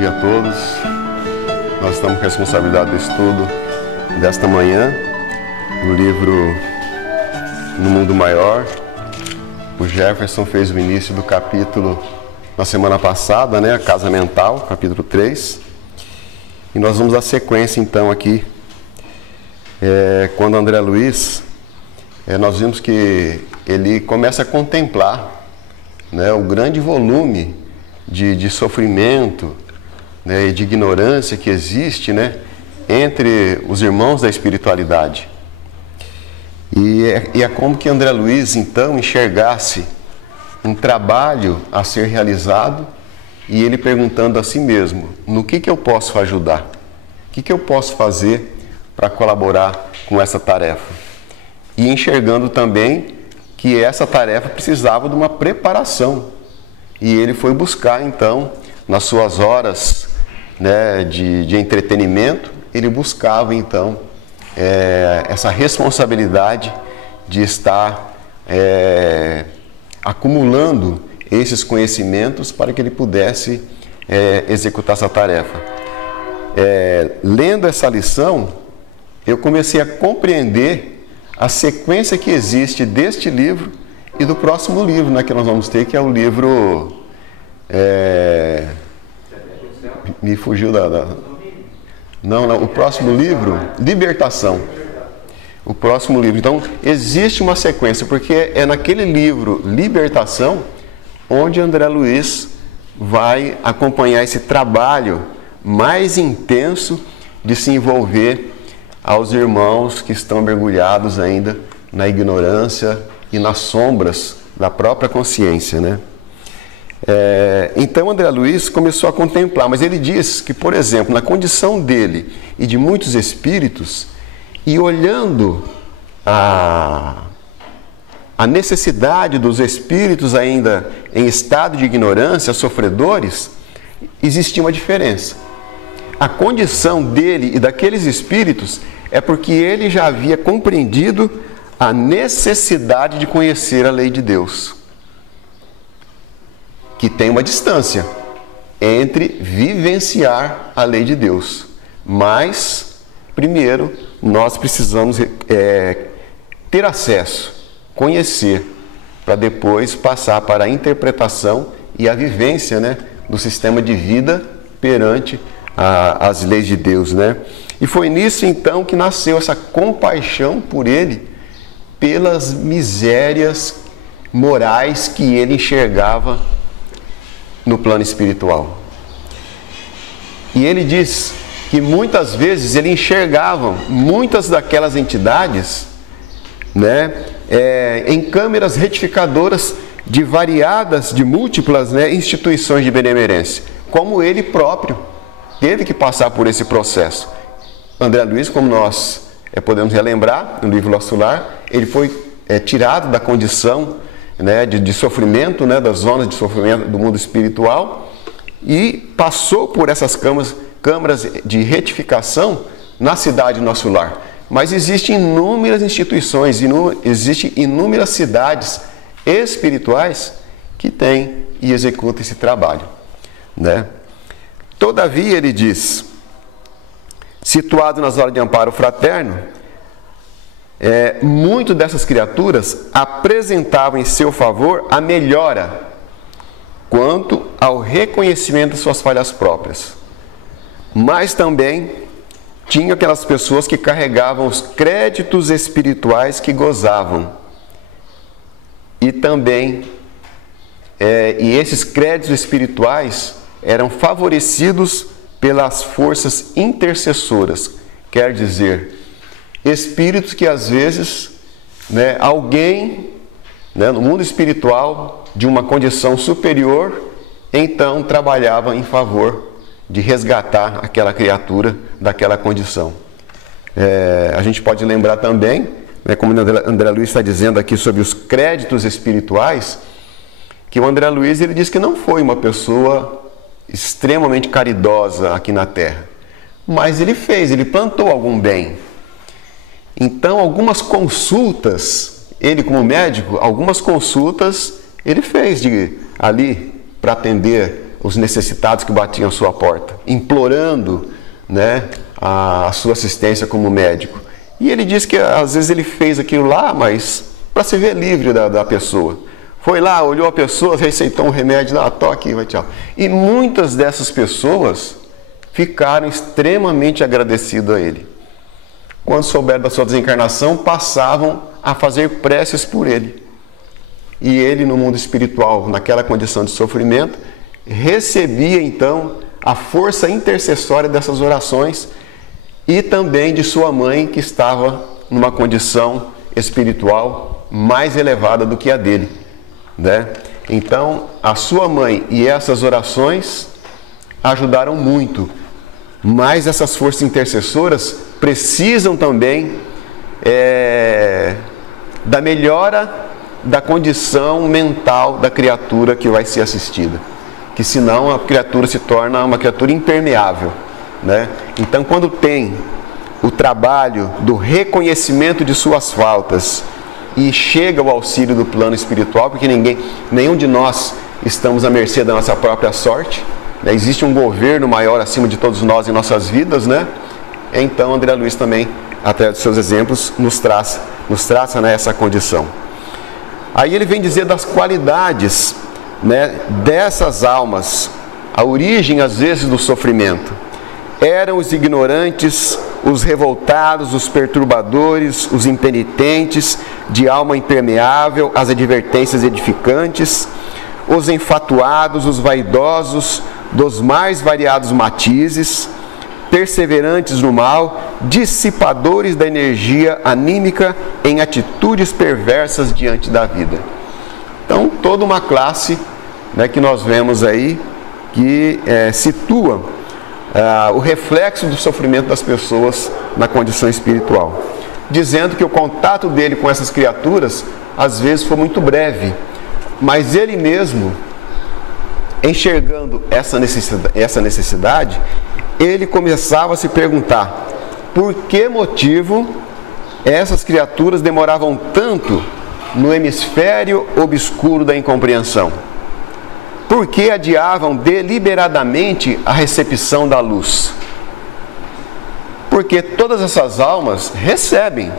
dia a todos. Nós estamos com a responsabilidade do estudo desta manhã do livro No Mundo Maior. O Jefferson fez o início do capítulo na semana passada, né? A Casa Mental, capítulo 3. E nós vamos à sequência então aqui. Quando André Luiz, nós vimos que ele começa a contemplar, né, o grande volume de sofrimento, né, e de ignorância que existe, né, entre os irmãos da espiritualidade. E é como que André Luiz então enxergasse um trabalho a ser realizado e ele perguntando a si mesmo: no que eu posso ajudar? O que eu posso fazer para colaborar com essa tarefa? E enxergando também que essa tarefa precisava de uma preparação. E ele foi buscar, então, nas suas horas, né, de entretenimento, ele buscava, então, essa responsabilidade de estar acumulando esses conhecimentos para que ele pudesse executar essa tarefa. Lendo essa lição, eu comecei a compreender a sequência que existe deste livro e do próximo livro, né, que nós vamos ter, que é o livro... me fugiu Não, o próximo livro, Libertação. O próximo livro. Então, existe uma sequência, porque é naquele livro, Libertação, onde André Luiz vai acompanhar esse trabalho mais intenso de se envolver aos irmãos que estão mergulhados ainda na ignorância e nas sombras da própria consciência, né? Então André Luiz começou a contemplar, mas ele diz que, por exemplo, na condição dele e de muitos espíritos, e olhando a necessidade dos espíritos ainda em estado de ignorância, sofredores, existia uma diferença. A condição dele e daqueles espíritos é porque ele já havia compreendido a necessidade de conhecer a lei de Deus, que tem uma distância entre vivenciar a lei de Deus. Mas, primeiro, nós precisamos ter acesso, conhecer, para depois passar para a interpretação e a vivência, né, do sistema de vida perante as leis de Deus, né? E foi nisso, então, que nasceu essa compaixão por ele, pelas misérias morais que ele enxergava no plano espiritual. E ele diz que muitas vezes ele enxergava muitas daquelas entidades, né, em câmeras retificadoras de variadas, de múltiplas, né, instituições de benemerência, como ele próprio teve que passar por esse processo. André Luiz, como nós podemos relembrar no livro Nosso Lar, ele foi tirado da condição, né, de sofrimento, né, das zonas de sofrimento do mundo espiritual, e passou por essas câmaras de retificação na cidade Nosso Lar. Mas existem inúmeras instituições, existem inúmeras cidades espirituais que têm e executam esse trabalho, né? Todavia, ele diz, situado nas horas de amparo fraterno, muito dessas criaturas apresentavam em seu favor a melhora quanto ao reconhecimento de suas falhas próprias. Mas também tinha aquelas pessoas que carregavam os créditos espirituais que gozavam. E também, e esses créditos espirituais eram favorecidos pelas forças intercessoras, quer dizer, espíritos que às vezes, né, alguém, né, no mundo espiritual de uma condição superior, então trabalhava em favor de resgatar aquela criatura daquela condição. A gente pode lembrar também, né, como o André Luiz está dizendo aqui sobre os créditos espirituais, que o André Luiz ele diz que não foi uma pessoa extremamente caridosa aqui na Terra, mas ele plantou algum bem. Então, algumas consultas, ele como médico, algumas consultas ele fez ali para atender os necessitados que batiam à sua porta, implorando, né, a sua assistência como médico. E ele diz que às vezes ele fez aquilo lá, mas para se ver livre da pessoa. Foi lá, olhou a pessoa, receitou um remédio, toque, vai, tchau. E muitas dessas pessoas ficaram extremamente agradecidas a ele. Quando souberam da sua desencarnação, passavam a fazer preces por ele. E ele, no mundo espiritual, naquela condição de sofrimento, recebia então a força intercessória dessas orações e também de sua mãe, que estava numa condição espiritual mais elevada do que a dele, né? Então, a sua mãe e essas orações ajudaram muito, mas essas forças intercessoras precisam também da melhora da condição mental da criatura que vai ser assistida, que senão a criatura se torna uma criatura impermeável, né? Então, quando tem o trabalho do reconhecimento de suas faltas e chega o auxílio do plano espiritual, porque nenhum de nós estamos à mercê da nossa própria sorte, né? Existe um governo maior acima de todos nós em nossas vidas, né? Então, André Luiz também, através dos seus exemplos, nos traça essa condição. Aí ele vem dizer das qualidades, né, dessas almas, a origem às vezes do sofrimento. Eram os ignorantes, os revoltados, os perturbadores, os impenitentes, de alma impermeável às advertências edificantes, os enfatuados, os vaidosos, dos mais variados matizes, perseverantes no mal, dissipadores da energia anímica em atitudes perversas diante da vida. Então, toda uma classe, né, que nós vemos aí, que situa o reflexo do sofrimento das pessoas na condição espiritual, dizendo que o contato dele com essas criaturas às vezes foi muito breve, mas ele mesmo, enxergando essa necessidade, ele começava a se perguntar por que motivo essas criaturas demoravam tanto no hemisfério obscuro da incompreensão. Por que adiavam deliberadamente a recepção da luz? Porque todas essas almas recebem,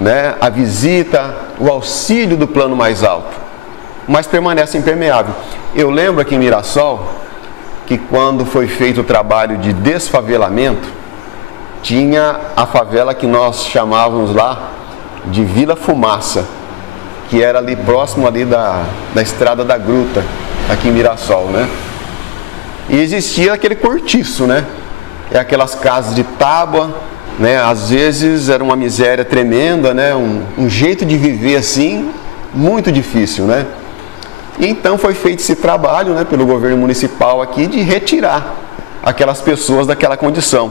né, a visita, o auxílio do plano mais alto, mas permanecem impermeáveis. Eu lembro aqui em Mirassol que quando foi feito o trabalho de desfavelamento, tinha a favela que nós chamávamos lá de Vila Fumaça, que era ali próximo ali da Estrada da Gruta, aqui em Mirassol, né? E existia aquele cortiço, né? Aquelas casas de tábua, né? Às vezes era uma miséria tremenda, né? Um jeito de viver assim, muito difícil, né? E então foi feito esse trabalho, né, pelo governo municipal aqui, de retirar aquelas pessoas daquela condição.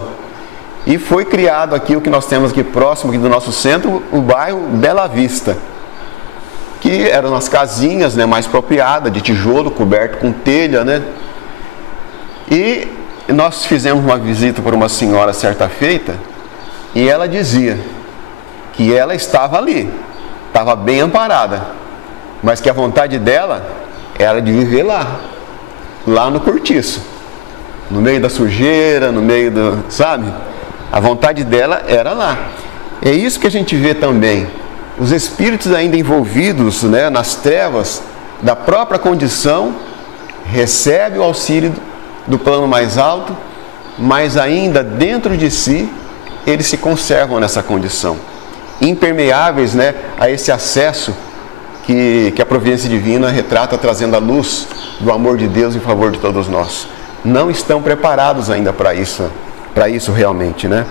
E foi criado aqui o que nós temos aqui próximo aqui do nosso centro, o bairro Bela Vista, que eram as casinhas, né, mais apropriadas, de tijolo, coberto com telha, né? E nós fizemos uma visita por uma senhora certa feita, e ela dizia que ela estava ali, estava bem amparada, mas que a vontade dela era de viver lá no cortiço, no meio da sujeira, no meio do, sabe? A vontade dela era lá. É isso que a gente vê também. Os espíritos ainda envolvidos, né, nas trevas da própria condição, recebem o auxílio do plano mais alto, mas ainda dentro de si, eles se conservam nessa condição, impermeáveis, né, a esse acesso que a providência divina retrata, trazendo a luz do amor de Deus em favor de todos nós. Não estão preparados ainda para isso realmente, né?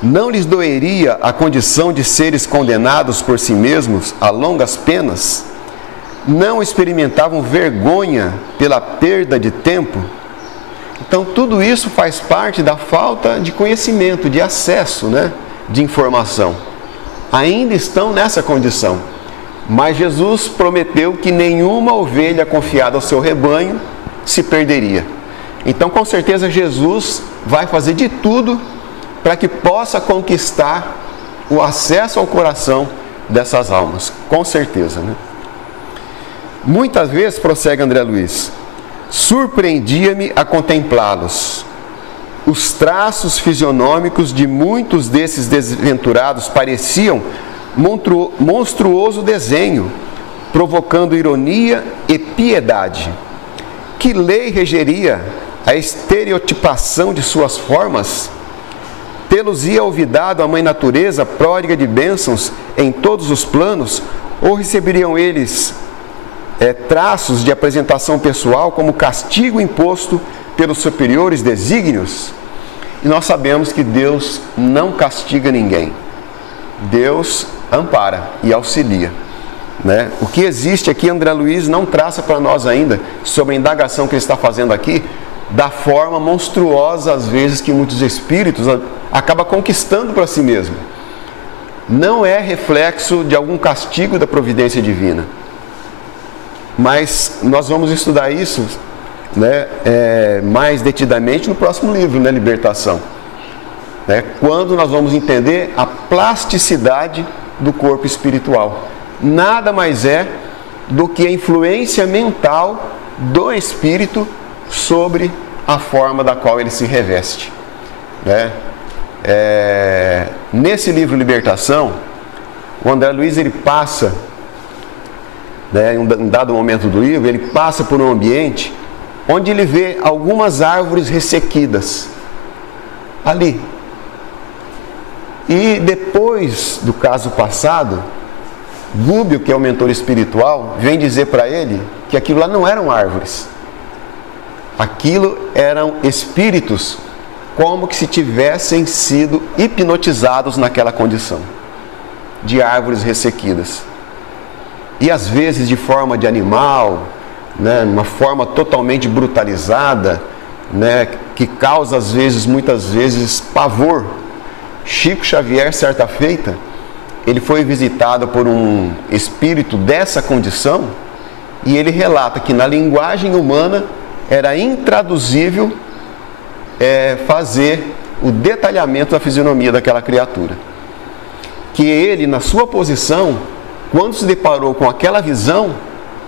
Não lhes doeria a condição de seres condenados por si mesmos a longas penas? Não experimentavam vergonha pela perda de tempo? Então, tudo isso faz parte da falta de conhecimento, de acesso, né, de informação. Ainda estão nessa condição. Mas Jesus prometeu que nenhuma ovelha confiada ao seu rebanho se perderia. Então, com certeza, Jesus vai fazer de tudo para que possa conquistar o acesso ao coração dessas almas. Com certeza, né? Muitas vezes, prossegue André Luiz, Surpreendia-me a contemplá-los. Os traços fisionômicos de muitos desses desventurados pareciam monstruoso desenho, provocando ironia e piedade. Que lei regeria a estereotipação de suas formas? Tê-los-ia olvidado a mãe natureza, pródiga de bênçãos em todos os planos, ou receberiam eles traços de apresentação pessoal como castigo imposto pelos superiores desígnios? E nós sabemos que Deus não castiga ninguém. Deus ampara e auxilia, né? O que existe aqui, André Luiz não traça para nós ainda, sobre a indagação que ele está fazendo aqui, da forma monstruosa, às vezes, que muitos espíritos acabam conquistando para si mesmo. Não é reflexo de algum castigo da providência divina. Mas nós vamos estudar isso, né, mais detidamente no próximo livro, né, Libertação. Quando nós vamos entender a plasticidade do corpo espiritual. Nada mais é do que a influência mental do espírito sobre a forma da qual ele se reveste, né? Nesse livro Libertação, o André Luiz ele passa, né, em um dado momento do livro, ele passa por um ambiente onde ele vê algumas árvores ressequidas ali. E depois do caso passado, Gúbio, que é o mentor espiritual, vem dizer para ele que aquilo lá não eram árvores. Aquilo eram espíritos como que se tivessem sido hipnotizados naquela condição de árvores ressequidas. E às vezes de forma de animal, né, uma forma totalmente brutalizada, né, que causa às vezes, muitas vezes, pavor. Chico Xavier, certa feita, ele foi visitado por um espírito dessa condição e ele relata que na linguagem humana era intraduzível fazer o detalhamento da fisionomia daquela criatura. Que ele, na sua posição, quando se deparou com aquela visão,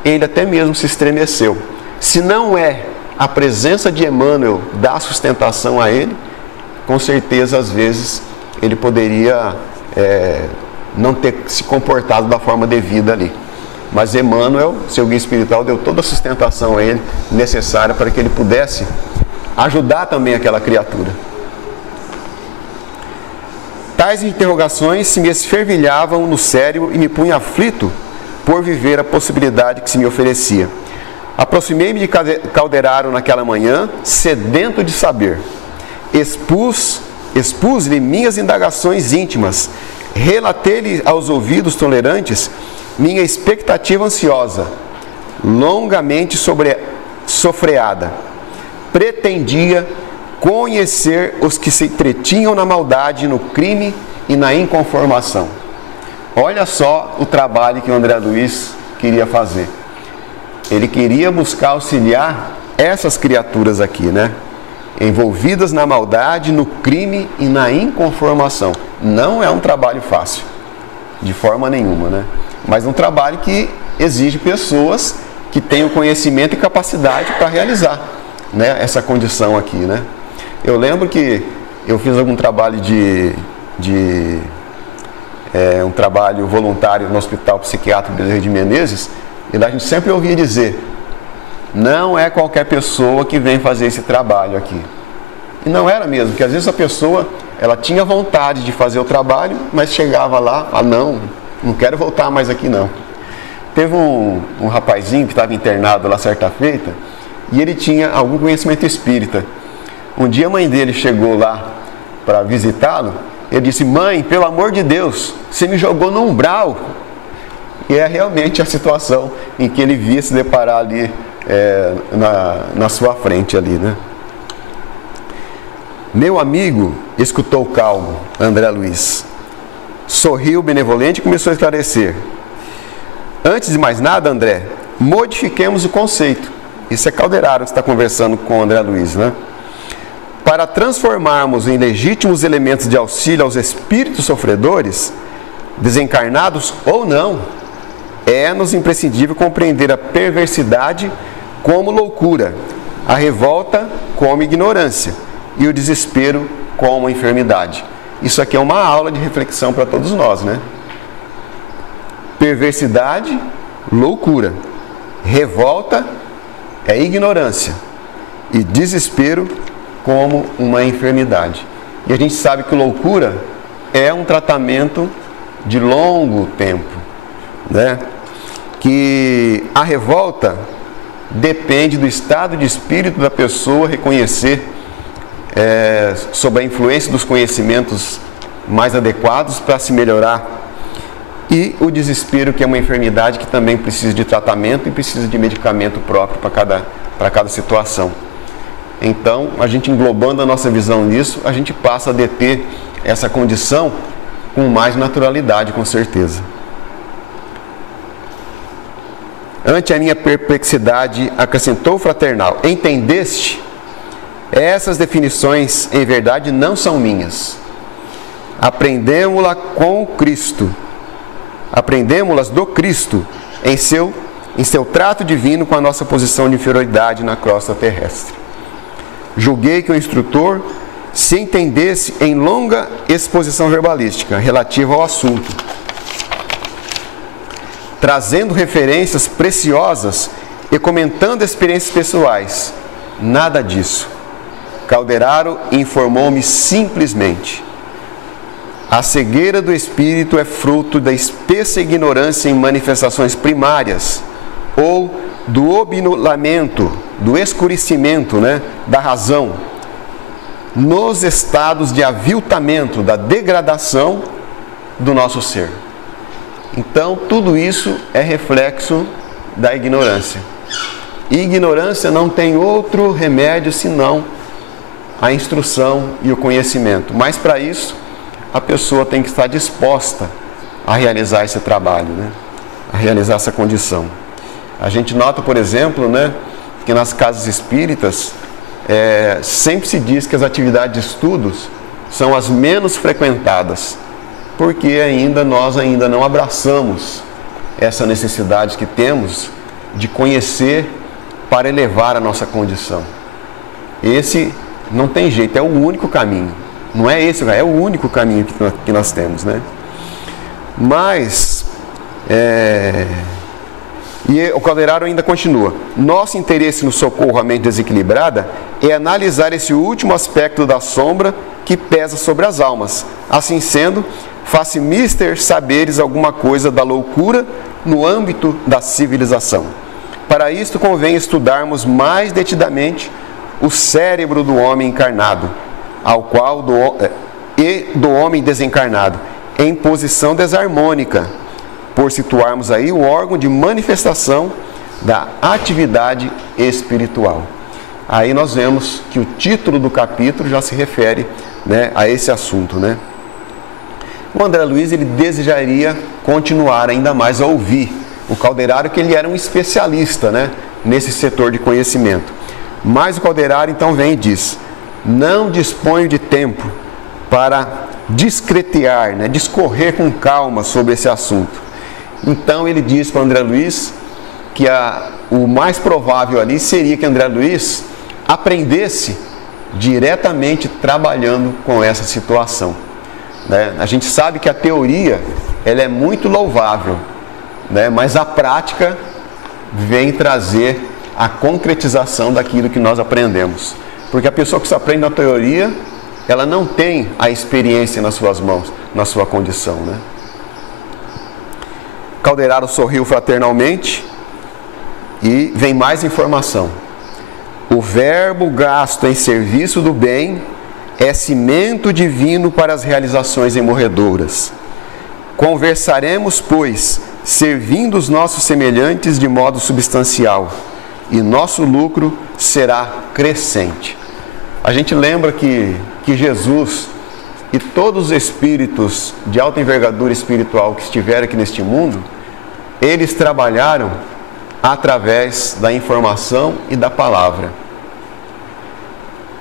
ele até mesmo se estremeceu. Se não é a presença de Emmanuel dar sustentação a ele, com certeza, às vezes, ele poderia não ter se comportado da forma devida ali. Mas Emmanuel, seu guia espiritual, deu toda a sustentação a ele necessária para que ele pudesse ajudar também aquela criatura. Tais interrogações se me esfervilhavam no cérebro e me punham aflito por viver a possibilidade que se me oferecia. Aproximei-me de Calderaro naquela manhã, sedento de saber. Expus-lhe minhas indagações íntimas, relatei-lhe aos ouvidos tolerantes minha expectativa ansiosa, longamente sofreada. Pretendia conhecer os que se entretinham na maldade, no crime e na inconformação. Olha só o trabalho que o André Luiz queria fazer. Ele queria buscar auxiliar essas criaturas aqui, né? Envolvidas na maldade, no crime e na inconformação. Não é um trabalho fácil, de forma nenhuma, né? Mas um trabalho que exige pessoas que tenham conhecimento e capacidade para realizar, né, essa condição aqui, né? Eu lembro que eu fiz algum trabalho um trabalho voluntário no Hospital Psiquiátrico Bezerra de Menezes, e lá a gente sempre ouvia dizer: não é qualquer pessoa que vem fazer esse trabalho aqui. E não era mesmo, porque às vezes a pessoa ela tinha vontade de fazer o trabalho, mas chegava lá, não quero voltar mais aqui não. Teve um rapazinho que estava internado lá certa feita, e ele tinha algum conhecimento espírita. Um dia a mãe dele chegou lá para visitá-lo, ele disse: mãe, pelo amor de Deus, você me jogou no umbral. E é realmente a situação em que ele via se deparar ali na sua frente ali, né? Meu amigo escutou calmo André Luiz, sorriu benevolente e começou a esclarecer. Antes de mais nada, André, modifiquemos o conceito. Isso é Calderaro que está conversando com o André Luiz, né? Para transformarmos em legítimos elementos de auxílio aos espíritos sofredores, desencarnados ou não, é-nos imprescindível compreender a perversidade como loucura a revolta como ignorância e o desespero como enfermidade. Isso aqui é uma aula de reflexão para todos nós, né? Perversidade, loucura. Revolta é ignorância. E desespero como uma enfermidade. E a gente sabe que loucura é um tratamento de longo tempo, né? Que a revolta depende do estado de espírito da pessoa reconhecer sob a influência dos conhecimentos mais adequados para se melhorar. E o desespero, que é uma enfermidade que também precisa de tratamento e precisa de medicamento próprio para cada situação. Então, a gente englobando a nossa visão nisso, a gente passa a deter essa condição com mais naturalidade, com certeza. Ante a minha perplexidade, acrescentou o fraternal: entendeste? Essas definições, em verdade, não são minhas. Aprendemos-las com Cristo. Aprendemos-las do Cristo em seu trato divino com a nossa posição de inferioridade na crosta terrestre. Julguei que o instrutor se entendesse em longa exposição verbalística relativa ao assunto, trazendo referências preciosas e comentando experiências pessoais. Nada disso. Calderaro informou-me simplesmente: a cegueira do espírito é fruto da espessa ignorância em manifestações primárias, ou do obnulamento, do escurecimento, da razão, nos estados de aviltamento, da degradação do nosso ser. Então, tudo isso é reflexo da ignorância. E ignorância não tem outro remédio senão a instrução e o conhecimento. Mas para isso, a pessoa tem que estar disposta a realizar esse trabalho, a realizar essa condição. A gente nota, por exemplo, que nas casas espíritas sempre se diz que as atividades de estudos são as menos frequentadas, porque nós ainda não abraçamos essa necessidade que temos de conhecer para elevar a nossa condição. Esse não tem jeito, é o único caminho. Não é esse, é o único caminho que nós temos, Mas, e o Calderaro ainda continua: nosso interesse no socorro à mente desequilibrada é analisar esse último aspecto da sombra que pesa sobre as almas. Assim sendo, faça mister saberes alguma coisa da loucura no âmbito da civilização. Para isto convém estudarmos mais detidamente o cérebro do homem encarnado, e do homem desencarnado, em posição desarmônica, por situarmos aí o órgão de manifestação da atividade espiritual. Aí nós vemos que o título do capítulo já se refere a esse assunto, O André Luiz, ele desejaria continuar ainda mais a ouvir o Calderaro, que ele era um especialista, nesse setor de conhecimento. Mas o Calderaro então vem e diz: não disponho de tempo para discretear, discorrer com calma sobre esse assunto. Então ele diz para André Luiz que o mais provável ali seria que André Luiz aprendesse diretamente trabalhando com essa situação. A gente sabe que a teoria ela é muito louvável, mas a prática vem trazer a concretização daquilo que nós aprendemos. Porque a pessoa que só aprende na teoria, ela não tem a experiência nas suas mãos, na sua condição, Calderaro sorriu fraternalmente e vem mais informação. O verbo gasto em serviço do bem é cimento divino para as realizações imorredoras. Conversaremos, pois, servindo os nossos semelhantes de modo substancial, e nosso lucro será crescente. A gente lembra que Jesus e todos os espíritos de alta envergadura espiritual que estiveram aqui neste mundo, eles trabalharam através da informação e da palavra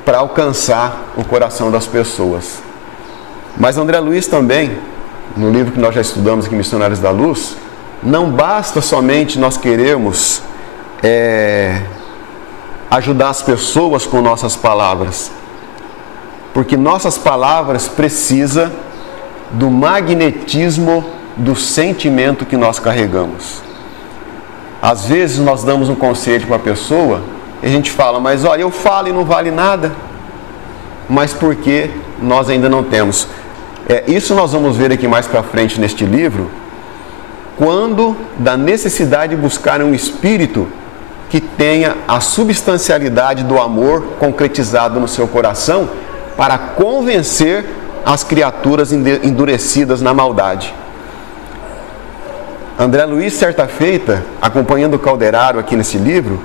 para alcançar o coração das pessoas. Mas André Luiz também, no livro que nós já estudamos aqui, Missionários da Luz, não basta somente nós queremos ajudar as pessoas com nossas palavras, porque nossas palavras precisam do magnetismo do sentimento que nós carregamos. Às vezes nós damos um conselho para a pessoa e a gente fala, mas olha, eu falo e não vale nada. Mas porque nós ainda não temos. Isso nós vamos ver aqui mais para frente neste livro, quando da necessidade de buscar um espírito que tenha a substancialidade do amor concretizado no seu coração para convencer as criaturas endurecidas na maldade. André Luiz, certa feita, acompanhando o Calderaro aqui nesse livro,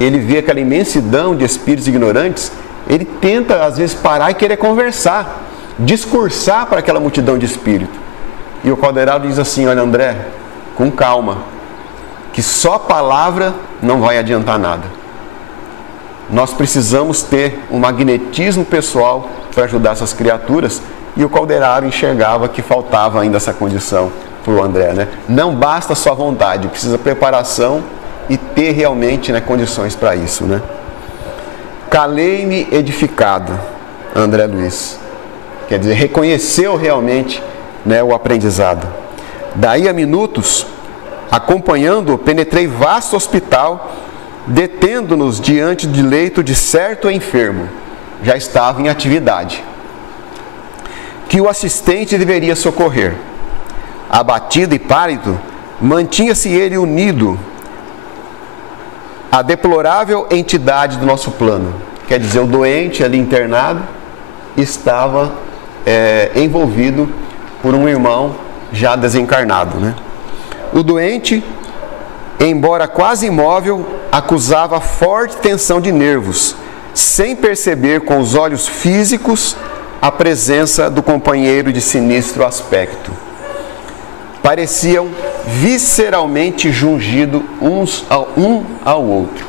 ele vê aquela imensidão de espíritos ignorantes, ele tenta às vezes parar e querer conversar, discursar para aquela multidão de espíritos. E o Calderaro diz assim, olha André, com calma, que só palavra não vai adiantar nada. Nós precisamos ter um magnetismo pessoal para ajudar essas criaturas, e o Calderaro enxergava que faltava ainda essa condição para o André, né? Não basta só vontade, precisa preparação e ter realmente, né, condições para isso, né? Calei-me edificado, André Luiz. Quer dizer, reconheceu realmente, né, o aprendizado. Daí a minutos, acompanhando-o, penetrei vasto hospital, detendo-nos diante de leito de certo enfermo. Já estava em atividade, que o assistente deveria socorrer. Abatido e pálido, mantinha-se ele unido à deplorável entidade do nosso plano. Quer dizer, o doente ali internado estava envolvido por um irmão já desencarnado, né? O doente, embora quase imóvel, acusava forte tensão de nervos, sem perceber com os olhos físicos a presença do companheiro de sinistro aspecto. Pareciam visceralmente jungidos um ao outro.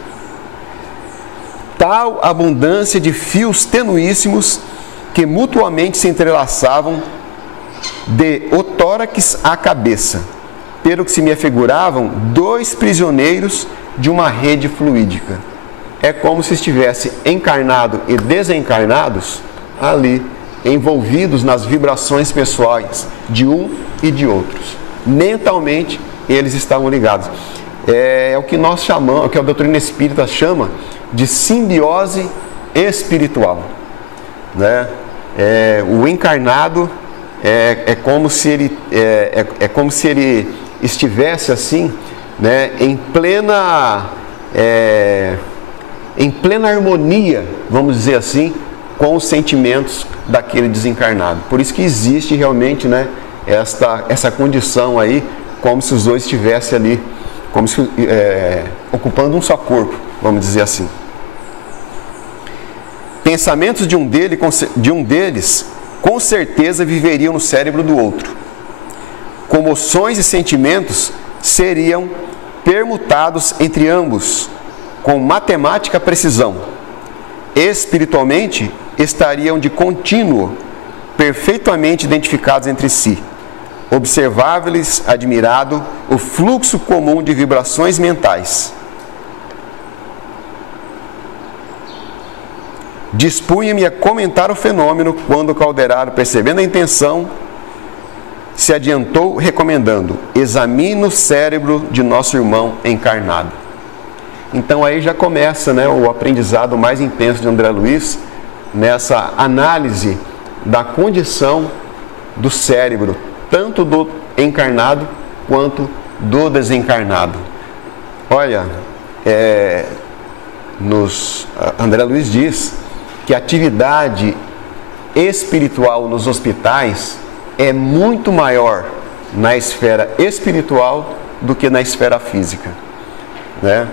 Tal abundância de fios tenuíssimos que mutuamente se entrelaçavam de o tórax à cabeça, pelo que se me afiguravam dois prisioneiros de uma rede fluídica. É como se estivesse encarnado e desencarnados ali, envolvidos nas vibrações pessoais de um e de outros. Mentalmente eles estavam ligados. É o que nós chamamos, o que a doutrina espírita chama de simbiose espiritual, né? O encarnado é como se ele estivesse assim, né, em plena harmonia, vamos dizer assim, com os sentimentos daquele desencarnado. Por isso que existe realmente, né, essa condição aí, como se os dois estivessem ali, como se ocupando um só corpo, vamos dizer assim. Pensamentos de um deles, com certeza, viveriam no cérebro do outro. Comoções e sentimentos seriam permutados entre ambos, com matemática precisão. Espiritualmente, estariam de contínuo, perfeitamente identificados entre si. Observável-lhes, admirado, o fluxo comum de vibrações mentais. Dispunha-me a comentar o fenômeno quando o Calderaro, percebendo a intenção, se adiantou recomendando: examine o cérebro de nosso irmão encarnado. Então aí já começa, né, o aprendizado mais intenso de André Luiz, nessa análise da condição do cérebro, tanto do encarnado quanto do desencarnado. Olha, André Luiz diz que a atividade espiritual nos hospitais é muito maior na esfera espiritual do que na esfera física, né?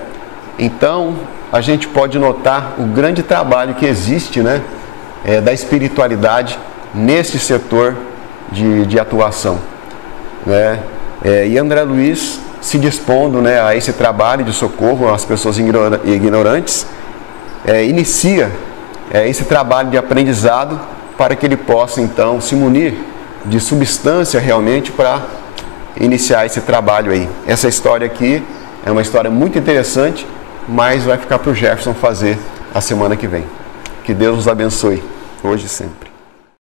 Então, a gente pode notar o grande trabalho que existe, né, da espiritualidade nesse setor de atuação, né? E André Luiz se dispondo, né, a esse trabalho de socorro às pessoas ignorantes, inicia esse trabalho de aprendizado para que ele possa então se munir de substância realmente para iniciar esse trabalho aí. Essa história aqui é uma história muito interessante mas vai ficar para o Jefferson fazer a semana que vem. Que Deus nos abençoe, hoje e sempre.